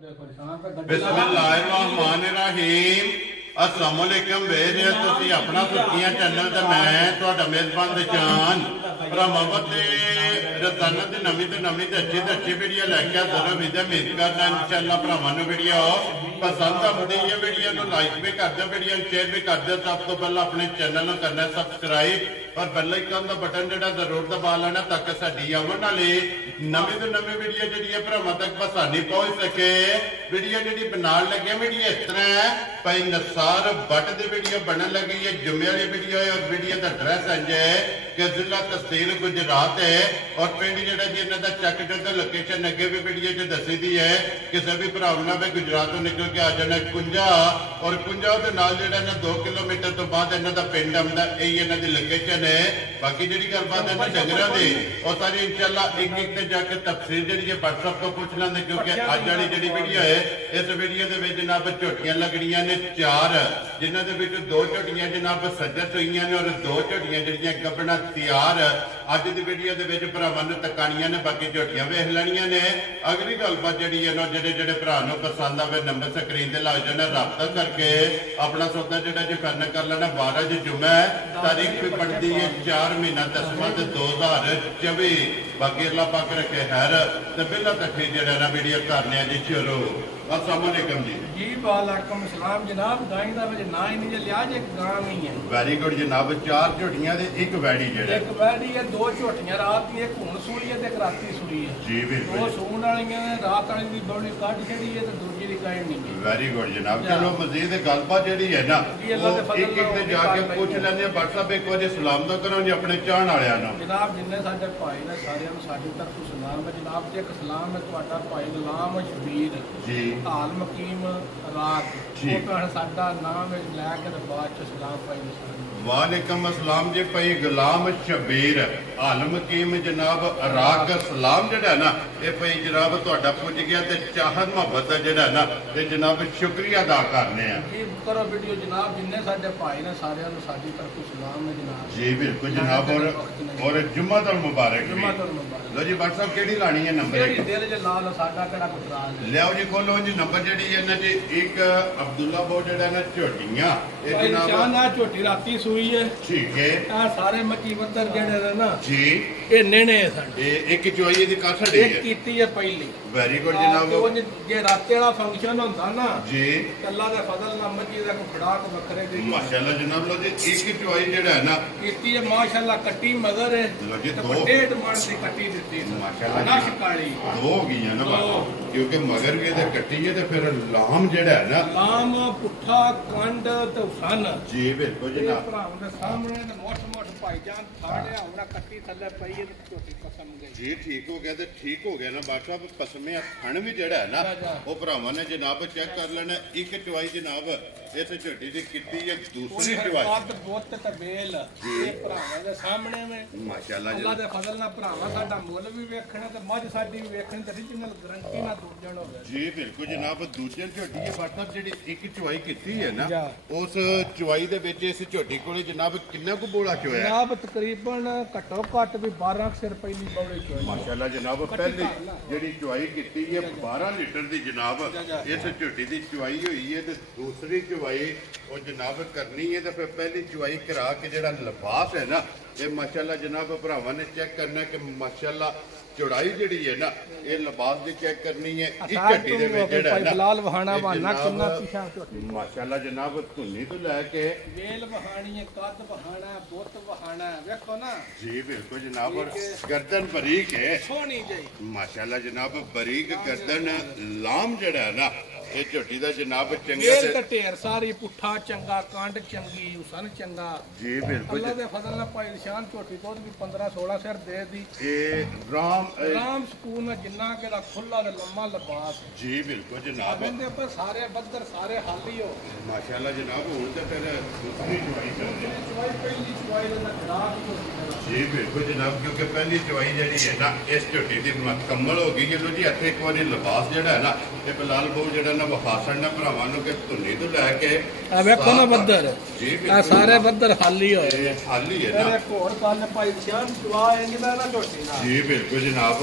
बिस्मिल्लाहिर्रहमानिर्रहीम अस्सलाम वालेकुम वेरे तुसी अपना सुर्खियां चैनल ते मैं तुहाडा मेजबान दशान भरावां ते रोजाना ते नवीं अच्छी वीडियो लैके हाजिर होई ते उम्मीद करना इंशाअल्लाह भरावां नूं वीडियो पसंद आउंदी है। वीडियो नूं लाइक भी कर दो, वीडियो नूं शेयर भी कर दो। सब तो पहले अपने चैनल नूं करना सब्सक्राइब और बेल आइकन दा बटन जिहड़ा जरूर दबा लेना ताकि साडी आउण वाली नवीं तो नवीं वीडियो जिहड़ी है भरावां तक आसानी पहुंच सके। वीडियो जिहड़ी बनाउण लगे वीडियो इस तरह है भाई नसार भट्ट दी वीडियो बनन लगी है, जुम्मे वाली वीडियो है और वीडियो का एड्रैस है कि जिला तहसील गुजरात है और पिंड जिहड़ा जी इन्हां दा चैक करदे लोकेशन अगे भी वीडियो च दसी दी है। किसी भी भरा ने भी गुजरात तो निकल के आ जाना कुंजा और कुंजा दे नाल जिहड़ा ना 2 किलोमीटर तो बाद इन्हां दा पिंड आउंदा, यही इन्हां दी लोकेशन है। बाकी जिहड़ी गलबात है डंगरां दी और सारी इंशाअल्लाह एक एक ते जाके तफसील जिहड़ी है WhatsApp तो पूछ लेंगे क्योंकि अज वाली जिहड़ी वीडियो है इस वीडियो दे विच जनाब झोटियां लगणियां ने 4 जिन्हां दे विच 2 झोटियां जनाब सज्जत होईयां ने और 2 झोटियां जिहड़ियां गब्बना तैयार अज दी वीडियो दे विच भरावां नूं तकाणियां ने। बाकी झोटियां वेख लैणियां ने। अगली गलबात जिहड़ी है ना जिहड़े भरा नूं पसंद आवे नंबर स्क्रीन ते ला जाना, राबता करके अपना सौदा जिहड़ा जी फाइनल कर लेना। 12 जुम्मा है, तारीख भी पड़ती है 4 महीना 10वां 2024। बाकी अल्लाह पाक रखे खैर ते बिल्ला तक जिहड़ा ना वीडियो करने जी शुरू। अस्सलाम वालेकुम जी। वालेकुम सलाम जनाब। गाय दा वज ना ही नहीं लिया जे गां ही है। वेरी गुड जनाब। 4 झोटियां ते एक वैड़ी जेड़ा एक वैड़ी है, 2 झोटियां रात दी एक हुण सूई है ते एक राती सूई है जी। बिल्कुल 2 सूण वालियां ने, रात वाली दी बड़ी काट छड़ी है ते दूजी दी काट नहीं है। वेरी गुड जनाब। चलो मजीद गलबात जेड़ी है ना एक एक ते जाके पूछ लेने। WhatsApp एक बार सलाम तो करो जी अपने चाहण वालियां नूं। जनाब जिन्ने साडे भाई ने सारियां नूं साडी तरफ तो सलाम है जनाब। ते एक सलाम है तुहाडा भाई गुलाम शबीर जी हाल मकीम रात साडा नाम लैके बाद च सलाम भाई। वालेकुम अस्सलाम जी भाई गुलाम शबीर हाल मकीम जनाब राग सलाम जिहड़ा ना ये भाई जनाब तुहाडा पुज गया ते चाहत मोहब्बत दा जिहड़ा ना ते जनाब शुक्रिया अदा करने आ जी। करो वीडियो जनाब जिन्ने साडे भाई ने सारियां नूं साडी तरफ तो सलाम है जनाब जी। बिल्कुल जनाब और जुम्मातुल मुबारक। जुम्मातुल मुबारक। लो जी WhatsApp केड़ी लानी है नंबर केड़ी दिल च ला लो साडा केड़ा पुत्राल लियाओ जी खोलो जी नंबर जेड़ी है ना जी एक अब्दुल्ला बो जेड़ा ना झोटियां ए जनाब शानदार झोटी राती सूई है ठीक है। आ सारे मक्की वंदर जेड़े ने ना जी ए नेने साडे एक चोई दी कर छड़ी है एक कीती है पहली। वेरी गुड जनाब। जे राते वाला फंक्शन होंदा ना जी अल्लाह दे फजल नाल मक्की दा खड़ाक वखरे दे माशाल्लाह जनाब। लो जी एक चोई जेड़ा है ना कीती है माशाल्लाह कट्टी मगर है लो जी 2 डेढ़ मन दी कट्टी दित्ती माशाल्लाह ना शिकाली 2 हो गई ना क्योंकि मगर भी ते कट्टी है ते फिर लाम जेड़ा है ना लाम पुठा कंड ते सन जी बिल्कुल जनाब। भरावां दे सामने ते मोठ भाईजान थाड़े आवड़ा कट्टी थल्ले पई है ते झोटी कसम गई जी। ठीक हो गया तो ठीक हो गया ना WhatsApp पसमे थण भी जेड़ा है ना वो भरावां ने जनाब चेक कर लेना। एक चवाई जनाब इस झोटी दी कित्ती है दूसरी चवाई बहुत तबेल ये भरावां दे सामने में माशाल्लाह अल्लाह दे फजल नाल भरावां साडा मुੱਲ भी वेखना ते मझ साडी भी वेखनी ते ओरिजिनल गारंटी नाल दूजण होवे जी। बिल्कुल जनाब। दूजे झोटी है WhatsApp जेडी एक चवाई कित्ती है ना उस चवाई दे विच इस झोटी कोले जनाब किन्ना को बोला चोया जनाब तकरीबन घट्टो घट भी 12 सिर पहली बौली चोई माशाल्लाह जनाब। पहली जेडी चवाई कित्ती है 12 लीटर दी जनाब इस झोटी दी चवाई हुई है ते दूसरी चवाई वो जनाब करनी है तो फिर पहली चवाई करा के जेड़ा लिबास है ना ये माशाल्लाह जनाब भरावां ने चेक करना कि माशाल्लाह चौड़ाई जिहड़ी है ना ये लिबास दी चेक करनी है। इस झट्टी दे विच जेड़ा है ना बिलाल वहाना वाना किन्ना पीछा झोटी माशाल्लाह जनाब धुन्नी तो लेके वेल वहानी है कद वहाना बुत वहाना देखो ना जी। बिल्कुल जनाब। और गर्दन बारीक है सोहनी जी माशाल्लाह जनाब बारीक गर्दन लाम जेड़ा है ना ये झोटी दा जनाब चंगा वेल ते ढेर सारी पुठा चंगा कांड चंगी हुसन चंगा जी। बिल्कुल अल्लाह दे फजल नाल भाई निशान झोटी तो भी 15-16 सिर दे दी ये राम सुकून जिन्ना के दा खुला ते लम्मा लिबास जी। बिल्कुल जनाब। बंदे पर सारे बदर सारे हाली हो माशाल्लाह जनाब। हुण ते फिर दूसरी चवाई करनी चवाई पहली चवाई दा खराब जी। बिल्कुल जनाब क्योंकि पहली चवाई जेडी है ना इस झोटी दी मुकम्मल हो गई। चलो जी इत्थे एक बारी लिबास जेड़ा है ना ते बिलाल बहु जेड़ा ना वफासन ना भरावां नूं कि धुन्नी तो लैके वेखो ना बदर जी सारे बदर खाली होए खाली है ना होर गल भाई शान चवा इंज दा ना झोटी ना जी। बिल्कुल जनाब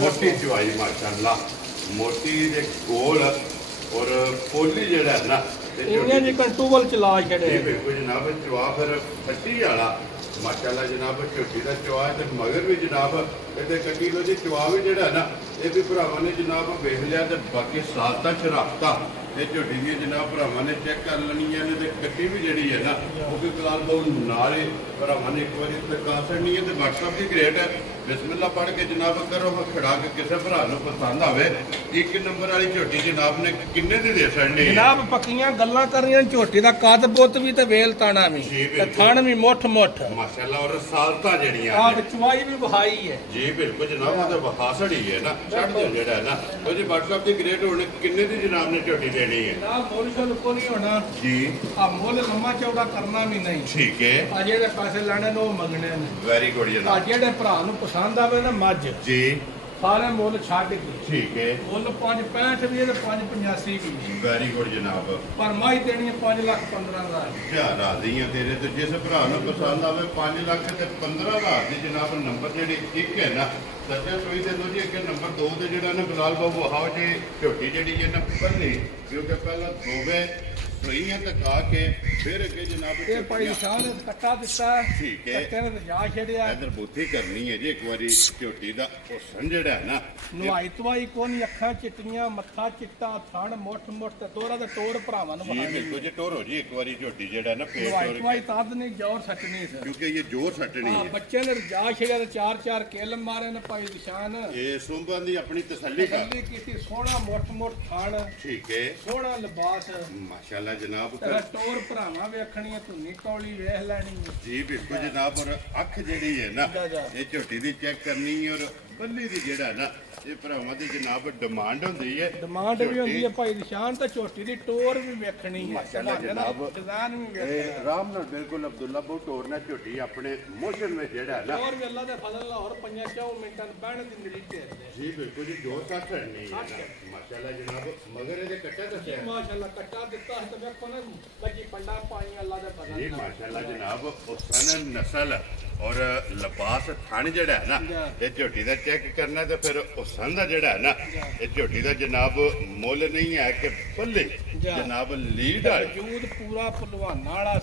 मोटी चवाई माशाल्लाह मोटी दे कोल और पोली जेड़ा है ना इंजन जी कंट्रोल चला छड़े बिल्कुल जनाब चवा फिर फट्टी वाला माशाल्लाह जनाब झोटी का चवा ते मगर भी जनाब इहदे कटी लो जी चवा भी जेड़ा है ना ये भी भरावां ने जनाब वेख लिया ते बाकी साल तक शराबता ये झोटी दी जनाब भरावां ने चेक कर लेनी है ते कटी भी जेड़ी है ना वो भी कलाल बहुत नाल भरावां ने एक बार तक छड़नी है ते WhatsApp की ग्रेट है बिस्मिल्लाह पढ़ के जनाब करो खड़ा के किसी भरा नूं पसंद आवे एक नंबर वाली झोटी जनाब ने किन्ने दी दे छड़नी जनाब पक्कियां गल्लां करनियां झोटी दा कद बुੱਤ भी ते वेल ताना भी ते थण भी मुੱਠ मुੱਠ माशाल्लाह और सालता जड़ियां आ चवाई भी बहाई है जी बिल्कुल जनाब वो तो बहासड़ी है ना छड़ दो जेड़ा है ना तो जी WhatsApp की ग्रेट होने किन्ने दी जनाब ने झोटी देनी है जनाब मोल शोल को नहीं होना जी आ मोल लम्मा चौड़ा करना भी नहीं ठीक है आ जेड़े पैसे लेने नो मंगने ने वेरी गुड जनाब आ जेड़े भरा नूं पसंद आवे ना मੱਝ जी सारे मुੱਲ ਛੱਡ के ठीक है ਮੁੱਲ 565 ਵੀ ਤੇ 585 ਵੀ वेरी गुड जनाब पर माई देनी है 5,15,000 क्या राजी है तेरे तो जिस भरा नूं पसंद आवे 5 लाख ते 15,000 दी जनाब नंबर जेड़ी एक है ना सच्चा सोई दे दो जी अगे नंबर 2 ते जेड़ा ना बिलाल बाबू हाओ जी झोटी जेड़ी है ना पहले क्योंकि पहला दोवे सोईयां तक आके फिर अगे जनाब ये भाई निशान कट्टा दिता ठीक है कट्टे ने जा छड़िया इधर बूथी करनी है जी एक बारी झोटी दा हुसन जेड़ा है ना नवाई तवाई कोनी अखां चिट्टियां मत्था चिट्टा थण मुੱਠ मुੱਠ ते दोरा ते टोर भरावां नु जी बिल्कुल जी टोरो जी एक बारी झोटी जेड़ा ना पेट नवाई तवाई ताद नहीं जोर सटनी सर क्योंकि ये जोर सटनी है बच्चे ने जा छड़िया ते चार चार किल मारे ने भाई निशान ये सुंबां दी अपनी तसल्ली कर तसल्ली कीती सोहना मुੱਠ मुੱਠ थण ठीक है सोहना लिबास माशाल्लाह जनाब टोर भरावां वेखणी है धुनी कौली वेख लैनी जी बिल्कुल जनाब और अख जेड़ी है ना ये झोटी दी चेक करनी है और बल्ली दी जेड़ा ना ये भरावां दी जनाब डिमांड होंदी है डिमांड भी होंदी है भाई निशान ते झोटी दी टोर भी वेखणी है माशाल्लाह जनाब डिजाइन भी वेखना आराम नाल बिल्कुल अब्दुल्ला बहु टोर ना झोटी अपने मोशन में जेड़ा ना और भी अल्लाह दे फजल नाल और 5-4 मिनटां बहन दी मिली ते जी बिल्कुल जी जोर का करनी है माशाल्लाह जनाब मगर ये कट्टा दसया माशाल्लाह कट्टा दिता है तो देखो ना बजी पंडा पाई अल्लाह दे फजल जी माशाल्लाह जनाब हुसन नस्ल और लिबास थन जेड़ा है ना ये झोटी दा चेक करना तो फिर हुसन दा जेड़ा है ना ये झोटी दा जनाब मुल नहीं है कि पल्ले जनाब लीड वजूद पूरा पहलवाना वाला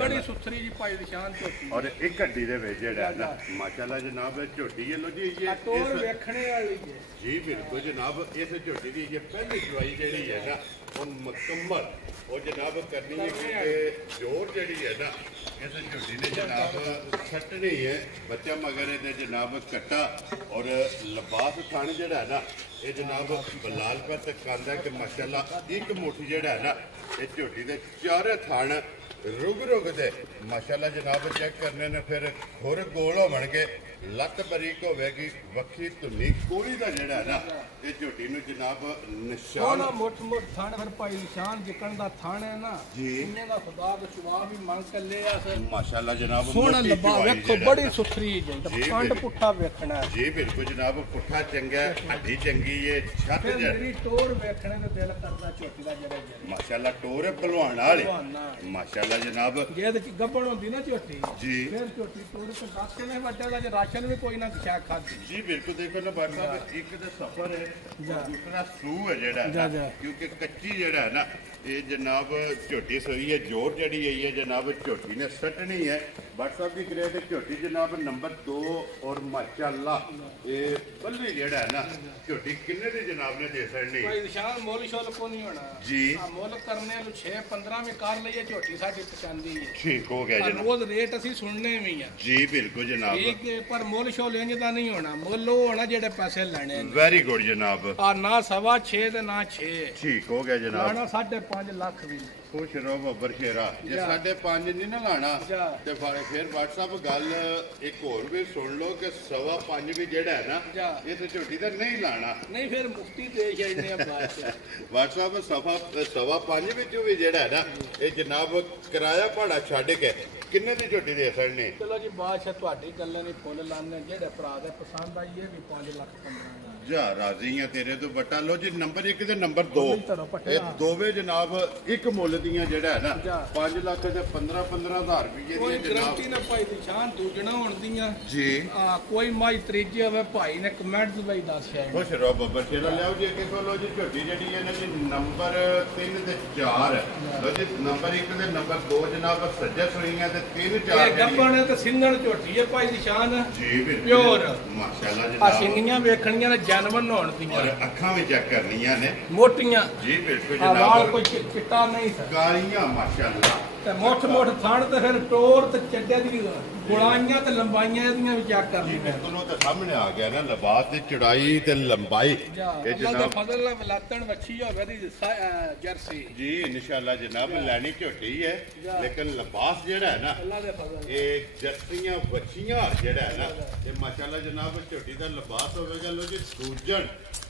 बड़ी सुथरी जी भाई निशान झोटी और एक हड्डी दे विच जेड़ा है ना माशाल्लाह जनाब झोटी ये लो जी ये टोर वेखणे वाली है जी बिल्कुल जनाब इस झोटी दी ये पहली चवाई जेड़ी है ना वो मुकम्मल और जनाब करनी है कि जोर जेड़ी है ना इस झोटी ने जनाब छटनी है बच्चा मगर ये जनाब कट्टा और लिबास थान जेड़ा है ना ये जनाब बलाल पर तक आंदा कि माशाल्लाह एक मुठी जेड़ा है ना ये झोटी दे चारे थान रुग रुग दे माशाल्लाह जनाब चेक करने ने फिर खुर गोल होवन के लत बरीक होवेगी वक्खी धुनी कोली दा जेड़ा है ना ये झोटी नु जनाब निशान सोना मुੱਠ मुੱਠ थण फिर भाई निशान जिकण दा थण है ना जी इन्ने दा खुदा दा चुवा भी मंग के ले आ सर माशाल्लाह जनाब सोना लबा वेखो बड़ी सुथरी जी पंड पुट्ठा वेखना जी बिल्कुल जनाब पुट्ठा चंगा हड्डी चंगी है छत मेरी टोर वेखने दा दिल करदा झोटी दा जेड़ा माशाल्लाह टोर पहलवान वाली माशाल्लाह जनाब जे ते गब्बड़ होंदी ना झोटी जी फिर झोटी टोर ते दस के ने वड्डे दा राशन भी कोई ना क्या खाती जी बिल्कुल देखो ना भाई साहब एक तो सफर है और दूसरा सू है जेड़ा क्योंकि कच्ची जेड़ा है ना ये जनाब झोटी सोई है जोर जड़ी है जनाब झोटी ने सटनी है व्हाट्सएप की ग्रेड झोटी जनाब नंबर 2 और माशाल्लाह ये बल्ली जेड़ा है ना झोटी किन्ने दी जनाब ने दे सड़नी भाई निशान मोल शोल को नहीं होना जी मोल करने नु 6-15 में कर लईए झोटी साडी पसंदी है ठीक हो गया जनाब रोज रेट असि सुनने भी है जी बिल्कुल जनाब ठीक है पर मोल शोल इंज दा नहीं होना मोल वो होना जेड़े पैसे लेने वेरी गुड जनाब आ ना 6.5 ते ना 6 ठीक हो गया जनाब ना 5.5 लाख भी खुश रहो बब्बर शेरा जे 5.5 नहीं ना लाना ते फिर व्हाट्सएप गल एक और भी सुन लो कि 5.25 भी जेड़ा है ना ये तो झोटी दा नहीं लाना नहीं फिर मुफ्ती दे जाने बात व्हाट्सएप 5.25 विच भी जेड़ा है ना ये जनाब किराया भाड़ा छड्ड के किन्ने दी झोटी दे सड़नी चलो जी बादशाह ਤੁਹਾਡੀ ਗੱਲਾਂ ਨਹੀਂ ਫੁੱਲ ਮੁੱਲ ਲਾਣੇ ਜਿਹੜੇ ਭਰਾ ਦੇ ਪਸੰਦ ਆਈ ਇਹ ਵੀ 5,15,000 ਜਾ ਰਾਜ਼ੀ ਆ ਤੇਰੇ ਤੋਂ ਬਟਾ ਲੋ ਜੀ ਨੰਬਰ 1 ਤੇ ਨੰਬਰ 2 ਇਹ ਦੋਵੇਂ ਜਨਾਬ ਇੱਕ ਮੁੱਲ ਦੀਆਂ ਜਿਹੜਾ ਹੈ ਨਾ 5 ਲੱਖ ਤੇ 15,000 ਰੁਪਏ ਕੋਈ ਦੀ ਜਨਾਬ ਗਰੰਟੀ ਨਾ ਭਾਈ ਦੀ ਸ਼ਾਨ ਦੂਜਣਾ ਹੋਣ ਦੀਆਂ ਜੀ ਕੋਈ ਮਾਈ ਤੀਜੀ ਹੋਵੇ ਭਾਈ ਨੇ ਕਮੈਂਟਸ ਵਿੱਚ ਦੱਸਿਆ ਖੁਸ਼ ਰਹੋ ਬੱਬਰ ਸ਼ੇਰਾ ਲਿਆਓ ਜੀ ਅੱਗੇ ਕੋਲੋ ਜੀ ਝੋਟੀ ਜਿਹੜੀ ਇਹਨਾਂ ਦੀ ਨੰਬਰ 3 ਤੇ 4 ਲੋ ਜੀ ਨੰਬਰ 1 ਤੇ ਨੰਬਰ 2 ਜਨਾਬ ਸੱਜਾ ਸੁਈਆਂ ਤੇ 3 4 ਇਹ ਗੱਬਣ ਤੇ ਸਿੰਘਣ ਝੋਟੀ ਹੈ ਭਾਈ ਦੀ ਸ਼ਾਨ ਜੀ ਬਿਲਕੁਲ ਪਿਓਰ ਮਾਸ਼ਾਅੱਲਾ ਆ ਜਨਾਬ ਸਿੰਘੀਆਂ ਵੇਖਣੀਆਂ ਨੇ ਜਾਨਵਰ ਨਹਾਉਣ ਦੀਆਂ ਔਰ ਅੱਖਾਂ ਵੀ ਚੈੱਕ ਕਰਨੀਆਂ ਨੇ ਮੋਟੀਆਂ ਜੀ ਬਿਲਕੁਲ ਵਾਲ ਜਨਾਬ ਕੋਈ ਚਿੱਟਾ ਨਹੀਂ ਸਰ ਕਾਲੀਆਂ ਮਾਸ਼ਾਅੱਲਾ ਤੇ ਮੋਠ ਥਣ ਤੇ ਫਿਰ ਟੋਰ ਤੇ ਚੱਡੇ ਦੀ ਗੁਲਾਈਆਂ ਤੇ ਲੰਬਾਈਆਂ ਇਹਦੀਆਂ ਵੀ ਚੈੱਕ ਕਰ ਜੀ ਲਈਆਂ ਬਿਲਕੁਲ ਉਹ ਤਾਂ ਸਾਹਮਣੇ ਆ ਗਿਆ ਨਾ ਲਿਬਾਸ ਦੀ ਚੜਾਈ ਤੇ ਲੰਬਾਈ ਇਹ ਅੱਲਾਹ ਦਾ ਜਨਾਬ ਫਜ਼ਲ ਨਾਲ ਵਲਾਤਣ ਵੱਛੀ ਹੋਵੇ ਦੀ ਜਰਸੀ ਜੀ ਇਨਸ਼ਾਅੱਲਾ ਜਨਾਬ ਲੈਣੀ ਝੋਟੀ ਹੈ ਲੇਕਿਨ ਲਿਬਾਸ ਜਿਹੜਾ ਹੈ ਨਾ ਅੱਲਾਹ ਦੇ ਫਜ਼ਲ ਇਹ ਜਰਸੀਆਂ ਬੱਚੀਆਂ ਜਿਹੜਾ ਹੈ ਨਾ ਇਹ ਮਾਸ਼ਾਅੱਲਾ ਜਨਾਬ ਝੋਟੀ ਦਾ ਲਿਬਾਸ ਹੋਵੇਗਾ ਲੋ ਜੀ ਸੂਜਣ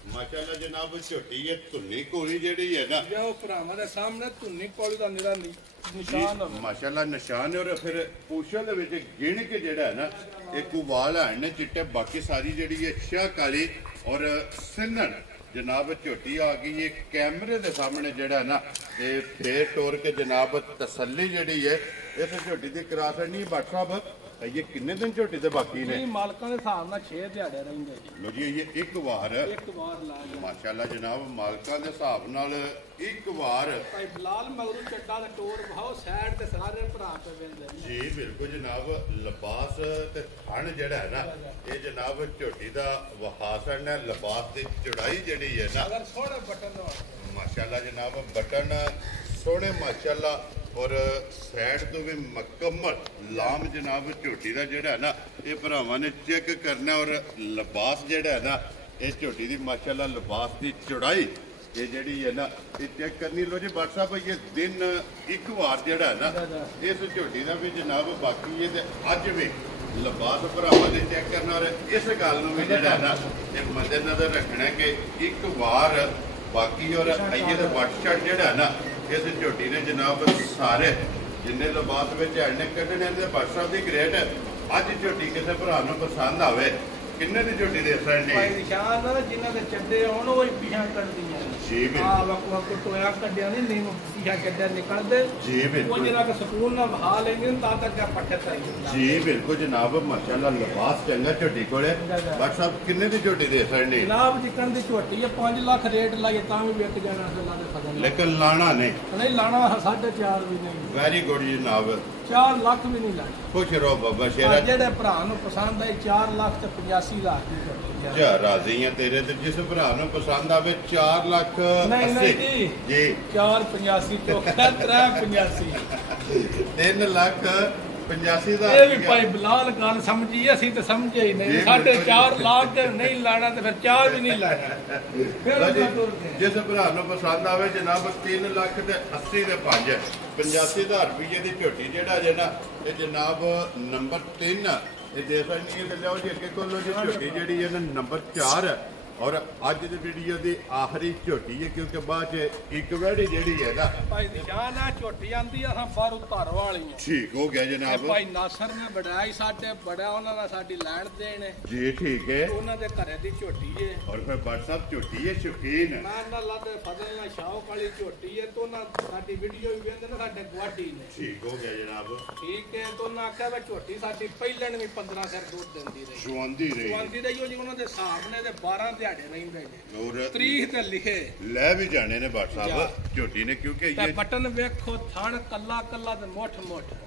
ਮਾਸ਼ਾਅੱਲਾ ਜਨਾਬ ਝੋਟੀ ਇਹ ਧੁੰਨੀ ਕੋਲੀ ਜਿਹੜੀ ਹੈ ਨਾ ਉਹ ਭਰਾਵਾਂ ਦੇ ਸਾਹਮਣੇ ਧੁੰਨੀ ਕੋਲੀ ਦਾ ਨਿਰਾ ਨਿਸ਼ਾਨ ਹੋਵੇ ਮਾਸ਼ਾਅੱਲਾ ਨਿਸ਼ਾਨ ਔਰ ਫਿਰ ਪੂਛਾਂ ਦੇ ਵਿੱਚ ਗਿਣ ਕੇ ਜਿਹੜਾ ਹੈ ਨਾ ਇਹ ਕੁਵਾਲ ਹੈ ਨੇ ਚਿੱਟੇ ਬਾਕੀ ਸਾਰੀ ਜਿਹੜੀ ਹੈ ਸ਼ਾਹ ਕਾਲੀ ਔਰ ਸਿੰਨਣ ਜਨਾਬ ਝੋਟੀ ਆ ਗਈ ਇਹ ਕੈਮਰੇ ਦੇ ਸਾਹਮਣੇ ਜਿਹੜਾ ਹੈ ਨਾ ਇਹ ਫੇਰ ਟੋਰ ਕੇ ਜਨਾਬ ਤਸੱਲੀ ਜਿਹੜੀ ਹੈ ਇਸ ਝੋਟੀ ਦੀ ਕਰਾ ਛੱਡਣੀ ਭੱਟ ਸਾਹਿਬ ਇਹ ਕਿੰਨੇ ਦਿਨ ਝੋਟੀ ਦੇ ਬਾਕੀ ਨੇ ਮਾਲਕਾਂ ਦੇ ਹਿਸਾਬ ਨਾਲ 6 ਦਿਹਾੜੇ ਰਹਿੰਦੇ ਜੀ ਲੋ ਜੀ ਇਹ ਇੱਕ ਵਾਰ ਲਾ ਮਾਸ਼ਾਅੱਲਾ ਜਨਾਬ ਮਾਲਕਾਂ ਦੇ ਹਿਸਾਬ ਨਾਲ ਇੱਕ ਵਾਰ ਭਾਈ ਬਲਾਲ ਮਗਰੂ ਚੱਡਾ ਦਾ ਟੋਰ ਬਹੁਤ ਸਾਈਡ ਤੇ ਸਾਰੇ ਭਰਾ ਤੇ ਵੇਂਦੇ ਜੀ ਬਿਲਕੁਲ ਜਨਾਬ ਲਿਬਾਸ ਤੇ ਥਣ ਜਿਹੜਾ ਹੈ ਨਾ ਇਹ ਜਨਾਬ ਝੋਟੀ ਦਾ ਵਹਾਸਣ ਹੈ ਲਿਬਾਸ ਦੀ ਚੜਾਈ ਜਿਹੜੀ ਹੈ ਨਾ ਅਗਰ ਥੋੜੇ ਬਟਨ ਮਾਸ਼ਾਅੱਲਾ ਜਨਾਬ ਬਟਨ ਸੋਹਣੇ ਮਾਸ਼ਾਅੱਲਾ ਔਰ ਸਾਈਡ ਤੋਂ ਵੀ ਮੁਕੰਮਲ ਲਾਮ ਜਨਾਬ ਝੋਟੀ ਦਾ ਜਿਹੜਾ ਨਾ ਇਹ ਭਰਾਵਾਂ ਨੇ ਚੈੱਕ ਕਰਨਾ ਔਰ ਲਿਬਾਸ ਜਿਹੜਾ ਹੈ ਨਾ ਇਹ ਝੋਟੀ ਦੀ ਮਾਸ਼ਾਅੱਲਾ ਲਿਬਾਸ ਦੀ ਚੜਾਈ ਇਹ ਜਿਹੜੀ ਹੈ ਨਾ ਇਹ ਚੈੱਕ ਕਰਨੀ ਲੋ ਜੀ WhatsApp ਇਹ ਦਿਨ ਇੱਕ ਵਾਰ ਜਿਹੜਾ ਹੈ ਨਾ ਇਸ ਝੋਟੀ ਦਾ ਵੀ ਜਨਾਬ ਬਾਕੀ ਹੈ ਤੇ ਅੱਜ ਵੀ ਲਿਬਾਸ ਭਰਾਵਾਂ ਨੇ ਚੈੱਕ ਕਰਨਾ ਔਰ ਇਸ ਗੱਲ ਨੂੰ ਵੀ ਜਿਹੜਾ ਨਾ ਇਹ ਮੱਦੇ ਨਜ਼ਰ ਰੱਖਣਾ ਕਿ ਇੱਕ ਵਾਰ ਬਾਕੀ ਔਰ ਆਈਏ ਦਾ WhatsApp ਜਿਹੜਾ ਨਾ ਇਸ ਝੋਟੀ ਨੇ ਜਨਾਬ ਸਾਰੇ ਜਿੰਨੇ ਲਿਬਾਸ ਵਿੱਚ ਐਨੇ ਕੱਢਣੇ ਤੇ WhatsApp ਦੀ ਗ੍ਰੇਡ ਅੱਜ ਝੋਟੀ ਕਿਸੇ ਭਰਾ ਨੂੰ ਪਸੰਦ ਆਵੇ ਕਿੰਨੇ ਦੀ ਝੋਟੀ ਦੇ ਸਕਦੇ ਭਾਈ ਨਿਸ਼ਾਨ ਨਾਲ ਜਿਨ੍ਹਾਂ ਦੇ ਚੱਡੇ ਆਉਣ ਉਹ ਹੀ ਪੀਹਾਂ ਕੱਢਦੀਆਂ ਜੀ ਆ ਵਕ ਟੋਇਆ ਕੱਢਿਆ ਨਹੀਂ ਪੀਹਾਂ ਕੱਢਿਆ ਨਿਕਲਦੇ ਜੀ ਬਿਲਕੁਲ ਉਹ ਜਿਹੜਾ ਕਿ ਸਕੂਨ ਨਾਲ ਵਹਾ ਲੈਂਦੇ ਨੇ ਤਾਂ ਤੱਕ ਪੱਠੇ ਤਾਈ ਜੀ ਬਿਲਕੁਲ ਜਨਾਬ ਮਾਸ਼ਾਅੱਲਾ ਲਿਬਾਸ ਚੰਗਾ ਝੋਟੀ ਕੋਲੇ WhatsApp ਕਿੰਨੇ ਦੀ ਝੋਟੀ ਦੇ ਸਕਦੇ ਜਨਾਬ ਜਿੱਕਣ ਦੀ ਝੋਟੀ ਹੈ 5 ਲੱਖ ਰੇਟ ਲਾਈਏ ਤਾਂ ਵੀ ਵਿਕ ਜਾਣਾ ਅੱਲਾਹ ਦੇ ਫਜ਼ਲ ਲੇਕਿਨ ਲਾਣਾ ਨਹੀਂ ਲਾਣਾ 4.5 ਵੀ ਨਹੀਂ ਵੈਰੀ ਗੁੱਡ ਜਨਾਬ 4 ਲੱਖ ਵੀ ਨਹੀਂ ਲਾਣਾ ਖੁਸ਼ ਰਹੋ ਬਾਬਾ ਸ਼ੇਰਾ ਜਿਹੜੇ ਭਰਾ ਨੂੰ ਪਸੰਦ ਆਏ 4 ਲੱਖ ਤੇ 85,000 ਦੀ ਝੋਟੀ ਜਾ ਰਾਜ਼ੀ ਆ ਤੇਰੇ ਤੇ ਜਿਸ ਭਰਾ ਨੂੰ ਪਸੰਦ ਆਵੇ 4 ਲੱਖ ਨਹੀਂ ਜੀ 4.85 ਤੋਂ 3.85 3 ਲੱਖ 85 ਦਾ ਇਹ ਵੀ ਭਾਈ ਬਲਾਲ ਗੱਲ ਸਮਝੀ ਅਸੀਂ ਤਾਂ ਸਮਝੇ ਹੀ ਨਹੀਂ 4.5 ਲੱਖ ਨਹੀਂ ਲਾਣਾ ਤੇ ਫਿਰ 4 ਵੀ ਨਹੀਂ ਲਾਣਾ ਫਿਰ ਜਿਸ ਭਰਾ ਨੂੰ ਪਸੰਦ ਆਵੇ ਜਨਾਬ 3 ਲੱਖ ਤੇ 80 ਦੇ 5 85,000 ਰੁਪਏ ਦੀ ਝੋਟੀ ਜਿਹੜਾ ਜੇ ਨਾ ਇਹ ਜਨਾਬ ਨੰਬਰ 3 ਇਹ ਦੇ ਸਕਦੀ ਹੈ ਲਿਆਓ ਜੀ ਅੱਗੇ ਕੋਲੋਂ ਜੀ ਝੋਟੀ ਜਿਹੜੀ ਹੈ ਨਾ ਨੰਬਰ 4 ਔਰ ਅੱਜ ਦੀ ਵੀਡੀਓ ਦੀ ਆਖਰੀ ਝੋਟੀ ਹੈ ਕਿਉਂਕਿ ਬਾਅਦ ਚ ਇੱਕ ਵੈੜੀ ਜਿਹੜੀ ਹੈ ਨਾ ਭਾਈ ਦੀ ਜਾਨ ਆ ਝੋਟੀ ਆਂਦੀ ਆ ਬਾਹਰੋਂ ਧਰ ਵਾਲੀਆਂ ਠੀਕ ਹੋ ਗਿਆ ਜਨਾਬ ਭਾਈ ਨਾਸਰ ਨੇ ਬੜਾਈ ਸਾਡੇ ਬੜਾ ਉਹਨਾਂ ਦਾ ਸਾਡੀ ਲੈਣ ਦੇਣ ਜੀ ਠੀਕ ਹੈ ਉਹਨਾਂ ਦੇ ਘਰੇ ਦੀ ਝੋਟੀ ਹੈ ਔਰ ਫਿਰ WhatsApp ਝੋਟੀ ਹੈ ਸ਼ੌਕੀਨ ਮੈਂ ਨਾ ਲੱਦੇ ਫਜ਼ਲ ਨਾਲ ਸ਼ੌਕ ਵਾਲੀ ਝੋਟੀ ਹੈ ਤੋਂ ਨਾ ਸਾਡੀ ਵੀਡੀਓ ਵੀ ਵੇਖਦੇ ਨੇ ਸਾਡੇ ਗਵਾਡੀ ਨੇ ਠੀਕ ਹੋ ਗਿਆ ਜਨਾਬ ਠੀਕ ਹੈ ਤੋਂ ਨਾ ਆਖਿਆ ਵਾ ਝੋਟੀ ਸਾਡੀ ਪਹਿਲਣ ਵੀ 15 ਸਿਰ ਦੁੱਧ ਦਿੰਦੀ ਰਹੀ ਜਵਾਂਦੀ ਰਹੀ ਉਹ ਜੀ ਉਹਨਾਂ ਦੇ ਹਿਸਾਬ ਨੇ ਤੇ 12 ਦਿਹਾੜੇ ਰਹਿੰਦੇ ਨੇ ਔਰ ਤਰੀਖ ਤੇ ਲਿਖੇ ਲੈ ਵੀ ਜਾਣੇ ਨੇ WhatsApp ਝੋਟੀ ਨੇ ਕਿਉਂਕਿ ਇਹ ਬਟਨ ਵੇਖੋ ਥਣ ਕੱਲਾ ਕੱਲਾ ਤੇ ਮੋਠ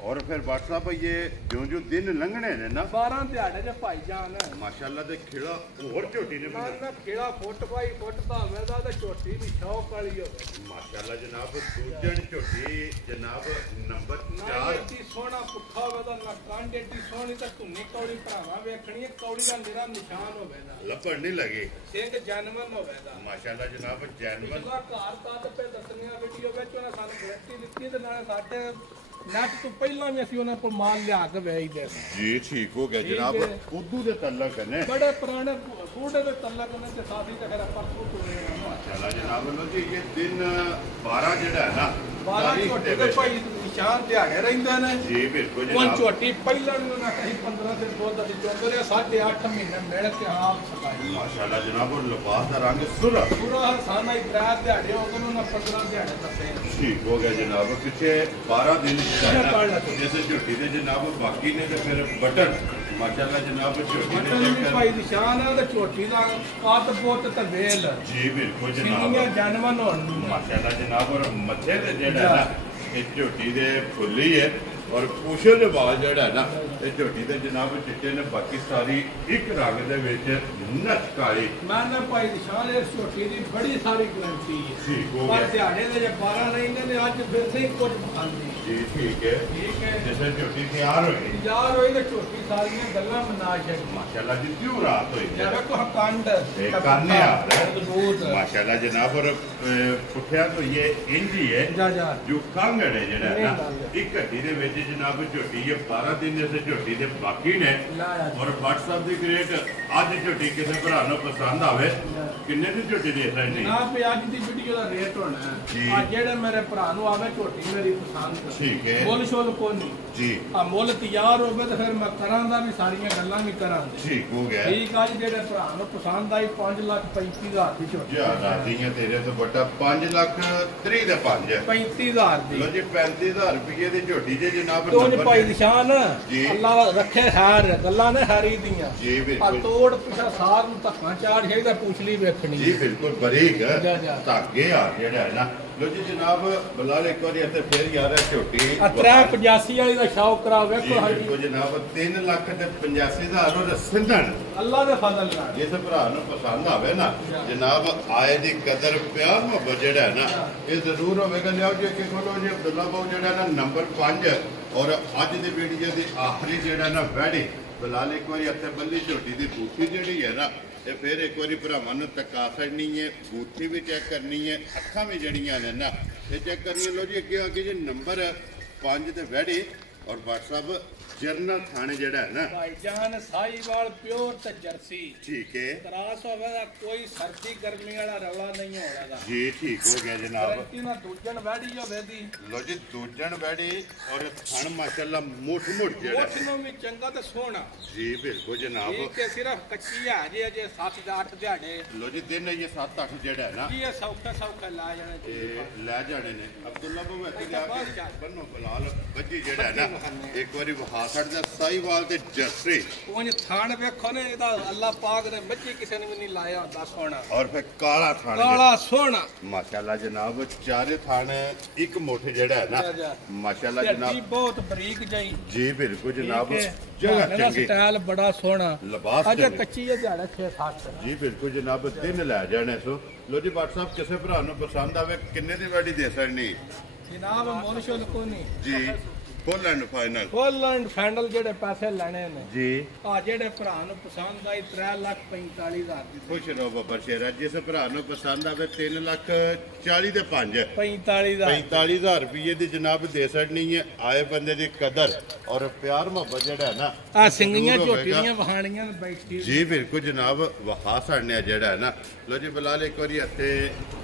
ਔਰ ਫਿਰ WhatsApp ਇਹ ਜੋ ਦਿਨ ਲੰਘਣੇ ਨੇ ਨਾ 12 ਦਿਹਾੜੇ ਦੇ ਭਾਈ ਜਾਨ ਮਾਸ਼ਾਅੱਲਾ ਦੇ ਖਿਲਾ ਹੋਰ ਝੋਟੀ ਨੇ ਨਾ ਖਿਲਾ ਫੁੱਟ ਭਾਈ ਫੁੱਟ ਦਾ ਹੋਵੇਦਾ ਤੇ ਝੋਟੀ ਦੀ ਸ਼ੌਕ ਵਾਲੀ ਹੋਵੇ ਮਾਸ਼ਾਅੱਲਾ ਜਨਾਬ ਦੂਜਣ ਝੋਟੀ ਜਨਾਬ ਨੰਬਰ 4 ਏਡੀ ਸੋਹਣਾ ਪੁੱਠਾ ਹੋਵੇਦਾ ਨਾ ਕੰਡ ਏਡੀ ਸੋਹਣੀ ਤਾਂ ਧੁੰਨੀ ਕੌੜੀ ਭਰਾਵਾ ਵੇਖਣੀ ਹੈ ਕੌੜੀ ਦਾ ਨਿਰਾ ਨਿਸ਼ਾਨ ਹੋਵੇਦਾ ਲੱਭਣ ਨਹੀਂ ਲੱਗੇ ਸਿੰਘ ਜਨਮਨ ਹੋਵੇਗਾ ਮਾਸ਼ਾਅੱਲਾ ਜਨਾਬ ਜੈਨਵਨ ਘਰ ਤਾਂ ਤੇ ਦੱਸਣੀਆਂ ਵੀਡੀਓ ਵਿੱਚ ਉਹਨਾਂ ਸਾਨੂੰ ਗਰੰਟੀ ਦਿੱਤੀ ਤੇ ਨਾਲੇ ਸਾਡੇ ਨੈਟ ਤੋਂ ਪਹਿਲਾਂ ਵੀ ਅਸੀਂ ਉਹਨਾਂ ਕੋਲ ਮਾਲ ਲਿਆ ਕੇ ਵੇਚਦੇ ਸੀ ਜੀ ਠੀਕ ਹੋ ਗਿਆ ਜਨਾਬ ਉਦੋਂ ਦੇ ਤਲਕ ਨੇ ਬੜੇ ਪੁਰਾਣੇ ਬੂढ़े ਦੇ ਤਲਕ ਨੇ ਤੇ ਸਾਥੀ ਤੇ ਫਿਰ ਪਰਸੋਂ ਤੋਂ ਮਾਸ਼ਾਅੱਲਾ ਜਨਾਬ ਲੋ ਜੀ ਇਹ ਦਿਨ 12 ਜਿਹੜਾ ਹੈ ਨਾ 12 ਝੋਟੇ ਦੇ ਭਾਈ ਨਿਸ਼ਾਨ ਦਿਹਾੜੇ ਰਹਿੰਦੇ ਨੇ ਜੀ ਬਿਲਕੁਲ ਉਹ ਜਨਾਬ ਝੋਟੀ ਪਹਿਲਾਂ ਨੂੰ ਨਾ ਕਹੀ 15 ਦਿਨ ਦੁੱਧ ਅਸੀਂ ਚੋਂਦੇ ਰਹੇ 8.5 ਮਹੀਨੇ ਮਿਲ ਕੇ ਆਪ ਸਕਾਈ ਮਾਸ਼ਾਅੱਲਾ ਜਨਾਬ ਉਹ ਲਿਬਾਸ ਦਾ ਰੰਗ ਸੁਰਾ ਪੂਰਾ ਸਾਨਾ ਹੀ 3 ਦਿਹਾੜੇ ਹੋ ਗਏ ਨਾ 15 ਦਿਹਾੜੇ ਦੱਸੇ ਠੀਕ ਹੋ ਗਿਆ ਜਨਾਬ ਪਿੱਛੇ 12 ਦਿਨ ਜਿਸ ਝੋਟੀ ਦੇ ਜਨਾਬ ਬਾਕੀ ਨੇ ਤੇ ਫਿਰ ਬਟਨ ਮਾਸ਼ਾਅੱਲਾ ਜਨਾਬ ਝੋਟੀ ਦੇ ਮਟਨ ਵੀ ਚੱਕਰ ਭਾਈ ਨਿਸ਼ਾਨ ਹੈ ਤੇ ਝੋਟੀ ਦਾ ਕੱਦ ਬੁੱਤ ਤੇ ਵੇਲ ਜੀ ਬਿਲਕੁਲ ਜਨਾਬ ਸਿੰਗੀਆਂ ਜਾਨਵਰ ਹੋਣ ਮਾਸ਼ਾਅੱਲਾ ਜਨਾਬ ਔਰ ਮੱਥੇ ਤੇ ਜਿਹੜਾ ਨਾ ਇਹ ਝੋਟੀ ਦੇ ਫੁੱਲੀ ਹੈ ਔਰ ਪੂਛੇ ਦੇ ਵਾਲ ਜਿਹੜਾ ਨਾ ਇਹ ਝੋਟੀ ਦੇ ਜਨਾਬ ਚਿੱਟੇ ਨੇ ਬਾਕੀ ਸਾਰੀ ਇੱਕ ਰੰਗ ਦੇ ਵਿੱਚ ਨੱਚ ਕਾਲੀ ਮੈਂ ਨਾ ਭਾਈ ਨਿਸ਼ਾਨ ਇਸ ਝੋਟੀ ਦੀ ਬੜੀ ਸਾਰੀ ਗਰੰਟੀ ਹੈ ਠੀਕ ਹੋ ਪਰ ਗਿਆ ਦਿਹਾੜੇ ਦੇ ਜੇ 12 ਰਹਿੰਦੇ ਨੇ ਅੱਜ ਫਿਰ ਨਹੀਂ ਕੁਝ ਖਾਂਦੀ ਜੀ ਠੀਕ ਹੈ ਠੀਕ ਹੈ ਜਿਵੇਂ ਝੋਟੀ ਤਿਆਰ ਹੋਈ ਯਾਰ ਹੋਈ ਤੇ ਝੋਟੀ ਸਾਰੀਆਂ ਗੱਲਾਂ ਮਨਾ ਛੱਡ ਮਾਸ਼ਾਅੱਲਾ ਜੀ ਕਿਉਂ ਰਾਤ ਹੋਈ ਯਾਰ ਕੋ ਹਕੰਡ ਇਹ ਕਰਨੇ ਆ ਮਜ਼ਬੂਤ ਮਾਸ਼ਾਅੱਲਾ ਜਨਾਬ ਔਰ ਪੁੱਠਿਆ ਤੋਂ ਇਹ ਇੰਜੀ ਹੈ ਜਾ ਜਾ ਜੋ ਕਾਂਗੜ ਹੈ ਜਿਹੜਾ ਨਾ ਇੱਕ ਹੱਡੀ ਦੇ ਵਿੱਚ ਜਨਾਬ ਝੋਟੀ ਇਹ 12 ਦਿਨ ਦੇ ਝੋਟੀ ਦੇ ਬਾਕੀ ਨੇ ਔਰ WhatsApp ਦੀ ਗ੍ਰੇਟ ਅੱਜ ਝੋਟੀ ਕਿਸੇ ਭਰਾ ਨੂੰ ਪਸੰਦ ਆਵੇ ਕਿੰਨੇ ਦੀ ਝੋਟੀ ਦੇ ਸਕਦੇ ਨਾ ਵੀ ਅੱਜ ਦੀ ਵੀਡੀਓ ਦਾ ਰੇਟ ਹੋਣਾ ਜੀ। ਆ ਜਿਹੜੇ ਮੇਰੇ ਭਰਾ ਨੂੰ ਆਵੇ ਝੋਟੀ ਮੇਰੀ ਪਸੰਦ ਠੀਕ ਹੈ ਮੁੱਲ ਸ਼ੋਲ ਕੋ ਨਹੀਂ ਜੀ ਆ ਮੁੱਲ ਤਿਆਰ ਹੋਵੇ ਤਾਂ ਫਿਰ ਮੈਂ ਕਰਾਂਗਾ ਵੀ ਸਾਰੀਆਂ ਗੱਲਾਂ ਵੀ ਕਰਾਂਗੇ ਠੀਕ ਹੋ ਗਿਆ ਠੀਕ ਆ ਜੀ ਜਿਹੜੇ ਭਰਾ ਨੂੰ ਪਸੰਦ ਆਈ 5,35,000 ਦੀ ਝੋਟੀ ਜਿਆਦਾ ਦੀਆਂ ਤੇਰੇ ਤੋਂ ਵੱਡਾ 5 ਲੱਖ 3 ਦੇ 5 35,000 ਦੀ ਲੋ ਜੀ 35,000 ਰੁਪਏ ਦੀ ਝੋਟੀ ਜੇ ਜਨਾਬ ਤੋੜ ਨੰਬਰ ਭਾਈ ਨਿਸ਼ਾਨ ਜੀ। ਅੱਲਾ ਰੱਖੇ ਹੈਰ ਗੱਲਾਂ ਨੇ ਹੈਰੀ ਦੀਆਂ ਜੀ ਆ ਬਿਲਕੁਲ ਤੋੜ ਪਿਛਾ ਸਾਰ ਨੂੰ ਧੱਕਾ ਚਾੜ ਚਾਹੀਦਾ ਪੁੱਛ ਲਈ ਵੇਖਣੀ ਜੀ ਬਿਲਕੁਲ ਬਰੀਕ ਜਾ, ਜਾ। ਧਾਗੇ ਆ ਜਿਹੜਾ ਹੈ ਨਾ ਲੋ ਜੀ ਜਨਾਬ ਬਲਾਲ ਇੱਕ ਵਾਰੀ ਇੱਥੇ ਫੇਰ ਯਾਰ ਇਹ ਝੋਟੀ ਆ 385 ਵਾਲੀ ਦਾ ਸ਼ੌਕ ਕਰਾ ਜੀ ਵੇਖੋ ਹਾਂਜੀ ਬਿਲਕੁਲ ਜਨਾਬ 3 ਲੱਖ ਤੇ 85,000 ਉਹ ਸਿੰਧਣ ਅੱਲਾ ਦੇ ਫਜ਼ਲ ਨਾਲ ਜਿਸ ਭਰਾ ਨੂੰ ਪਸੰਦ ਆਵੇ ਨਾ ਜਨਾਬ ਆਏ ਦੀ ਕਦਰ ਪਿਆਰ ਮੁਹੱਬਤ ਜਿਹੜਾ ਹੈ ਨਾ ਇਹ ਜ਼ਰੂਰ ਹੋਵੇਗਾ ਲਿਆਓ ਜੀ ਕਿ ਖੋਲੋ ਜੀ ਅਬਦੁੱਲਾ ਬਾਬੂ ਜਿਹੜਾ ਨਾ ਨੰਬਰ 5 ਔਰ ਅੱਜ ਦੇ ਵੀਡੀਓ ਦੇ ਆਖਰੀ ਜਿਹੜਾ ਨਾ ਵੈੜੀ ਬਲਾਲ ਇੱਕ ਵਾਰੀ ਇੱਥੇ ਬੱਲੀ ਝੋਟੀ ਦੀ ਬੂਥੀ ਜਿਹੜੀ ਹੈ ਨਾ ਇਹ ਫਿਰ ਇੱਕ ਵਾਰੀ ਭਰਾਵਾਂ ਨੂੰ ਤਕਾ ਛੱਡਣੀ ਹੈ ਬੂਥੀ ਵੀ ਚੈੱਕ ਕਰਨੀ ਹੈ ਅੱਖਾਂ ਵੀ ਜਿਹੜੀਆਂ ਨੇ ਨਾ ਇਹ ਚੈੱਕ ਕਰਨੀ ਲੋ ਜੀ ਅੱਗੇ ਜੀ ਨੰਬਰ 5 ਤੇ ਵੈੜੀ ਔਰ WhatsApp ਜਰਨਲ ਥਾਣੇ ਜਿਹੜਾ ਹੈ ਨਾ ਭਾਈਜਾਨ ਸਾਈਵਾਲ ਪਿਓਰ ਤੇ ਜਰਸੀ ਠੀਕ ਹੈ ਕਰਾਸ ਹੋਵੇ ਦਾ ਕੋਈ ਸਰਦੀ ਗਰਮੀ ਵਾਲਾ ਰੌਲਾ ਨਹੀਂ ਹੋਣਾ ਦਾ ਜੀ ਠੀਕ ਹੋ ਗਿਆ ਜਨਾਬ ਗਰੰਟੀ ਨਾਲ ਦੂਜਣ ਵੈੜੀ ਹੋਵੇ ਦੀ ਲੋ ਜੀ ਦੂਜਣ ਵੈੜੀ ਔਰ ਥਣ ਮਾਸ਼ਾਅੱਲਾ ਮੁੱਠ ਜਿਹੜਾ ਉਸ ਨੂੰ ਵੀ ਚੰਗਾ ਤੇ ਸੋਹਣਾ ਜੀ ਬਿਲਕੁਲ ਜਨਾਬ ਇਹ ਕਿ ਸਿਰਫ ਕੱਚੀ ਆ ਜੇ ਅਜੇ 7 ਜਾਂ 8 ਦਿਹਾੜੇ ਲੋ ਜੀ ਦਿਨ ਇਹ 7-8 ਜਿਹੜਾ ਹੈ ਨਾ ਕੀ ਇਹ ਸੌਖਾ ਲਾ ਜਾਣਾ ਜੀ ਇਹ ਲੈ ਜਾਣੇ ਨੇ ਅਬਦੁੱਲਾ ਬਾਬੂ ਇੱਥੇ ਜਾ ਕੇ ਬੰਨੋ ਬਲਾਲ ਬੱਜੀ ਜਿਹੜਾ ਹੈ ਨਾ ਇੱਕ ਵਾਰੀ ਵਹਾ ਛੱਡਦਾ ਸਾਈਵਾਲ ਤੇ ਜਰਸੀ ਉਹ ਥਾਣ ਵੇਖੋ ਨੇ ਇਹਦਾ ਅੱਲਾ ਪਾਕ ਨੇ ਬੱਚੀ ਕਿਸੇ ਨੇ ਵੀ ਨਹੀਂ ਲਾਇਆ ਹੁੰਦਾ ਸੋਹਣਾ ਔਰ ਫਿਰ ਕਾਲਾ ਥਣ ਕਾਲਾ ਸੋਹਣਾ ਮਾਸ਼ਾਅੱਲਾ ਜਨਾਬ ਚਾਰੇ ਥਣ ਇੱਕ ਮੁੱਠ ਜਿਹੜਾ ਹੈ ਨਾ ਮਾਸ਼ਾਅੱਲਾ ਜਨਾਬ ਜੀ ਬਹੁਤ ਬਰੀਕ ਜਾਈ ਜੀ ਬਿਲਕੁਲ ਜਨਾਬ ਜਗ੍ਹਾ ਚੰਗੀ ਸਟਾਈਲ ਬੜਾ ਸੋਹਣਾ ਲਿਬਾਸ ਅਜੇ ਚੰਗੇ। ਕੱਚੀ ਹੈ ਦਿਹਾੜਾ 6-7 ਜੀ ਬਿਲਕੁਲ ਜਨਾਬ ਦਿਨ ਲੈ ਜਾਣੇ ਸੋ ਲੋ ਜੀ WhatsApp ਕਿਸੇ ਭਰਾ ਨੂੰ ਪਸੰਦ ਆਵੇ ਕਿੰਨੇ ਦੀ ਵੈਡੀ ਦੇ ਸਕਣੀ ਜਨਾਬ ਮੁੱਲ ਸ਼ੁੱਲ ਕੋਈ ਨਹੀਂ ਜੀ full and final full and final ਜਿਹੜੇ ਪੈਸੇ ਲੈਣੇ ਨੇ ਜੀ ਆ ਜਿਹੜੇ ਭਰਾ ਨੂੰ ਪਸੰਦ ਆਈ 3,45,000 ਦੀ ਖੁਸ਼ ਰਹੋ ਬੱਬਰ ਸ਼ੇਰਾ ਜਿਸ ਭਰਾ ਨੂੰ ਪਸੰਦ ਆਵੇ 3 ਲੱਖ 40 ਦੇ 5 45,000 45,000 ਰੁਪਏ ਦੀ ਜਨਾਬ ਦੇ ਸਕਣੀ ਹੈ ਆਏ ਬੰਦੇ ਦੀ ਕਦਰ ਔਰ ਪਿਆਰ ਮੁਹੱਬਤ ਜਿਹੜਾ ਹੈ ਨਾ ਆ ਸਿੰਗੀਆਂ ਜ਼ਰੂਰ ਹੋਵੇਗਾ। ਝੋਟੀਆਂ ਵਹਾਣੀਆਂ ਬੈਠੀ ਜੀ ਬਿਲਕੁਲ ਜਨਾਬ ਵਹਾ ਸਾੜਨਿਆ ਜਿਹੜਾ ਹੈ ਨਾ ਲੋ ਜੀ ਬਲਾਲ ਇੱਕ ਵਾਰੀ ਇੱਥੇ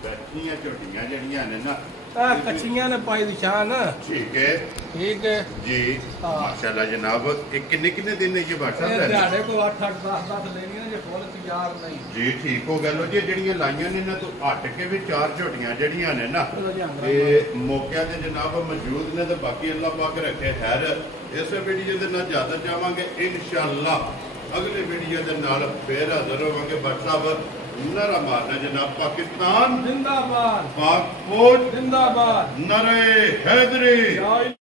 ਬੈਠੀਆਂ ਝੋਟੀਆਂ ਜਿਹੜੀਆਂ ਨੇ ਨਾ ਆ ਕੱਚੀਆਂ ਨੇ ਪਾਈ ਦੀ ਸ਼ਾਨ ਠੀਕ ਹੈ ਠੀਕ ਹੈ ਜੀ ਹਾਂ। ਮਾਸ਼ਾਅੱਲਾ ਜਨਾਬ ਇਹ ਕਿੰਨੇ ਦਿਨ ਨੇ ਇਹ WhatsApp ਇਹ ਲੈ ਦਿਹਾੜੇ ਕੋ 8-8 10-10 ਲੈਣੀਆਂ ਜੇ ਫੁੱਲ ਤਿਆਰ ਨਹੀਂ ਜੀ ਠੀਕ ਹੋ ਗਿਆ ਲੋ ਜੀ ਜਿਹੜੀਆਂ ਲਾਈਆਂ ਨੇ ਇਹਨਾਂ ਤੋਂ ਹਟ ਕੇ ਵੀ 4 ਝੋਟੀਆਂ ਜਿਹੜੀਆਂ ਨੇ ਨਾ ਚਲੋ ਜੀ ਅੰਗਰਾਂ ਇਹ ਮੌਕਿਆਂ ਤੇ ਜਨਾਬ ਮੌਜੂਦ ਨੇ ਤੇ ਬਾਕੀ ਅੱਲਾਹ ਪਾਕ ਰੱਖੇ ਖੈਰ ਇਸੇ ਵੀਡੀਓ ਦੇ ਨਾਲ ਜ਼ਿਆਦਾ ਚਾਹਾਂਗੇ ਇਨਸ਼ਾਅੱਲਾ ਅਗਲੇ ਵੀਡੀਓ ਦੇ ਨਾਲ ਫੇਰ ਹਾਜ਼ਰ ਹੋਵਾਂਗੇ WhatsApp ਨਾਰਾ ਮਾਰਨਾ ਜਨਾਬ ਪਾਕਿਸਤਾਨ ਜ਼ਿੰਦਾਬਾਦ ਪਾਕ ਫੌਜ ਜ਼ਿੰਦਾਬਾਦ ਨਰੇ ਹੈਦਰੀ ਜੈ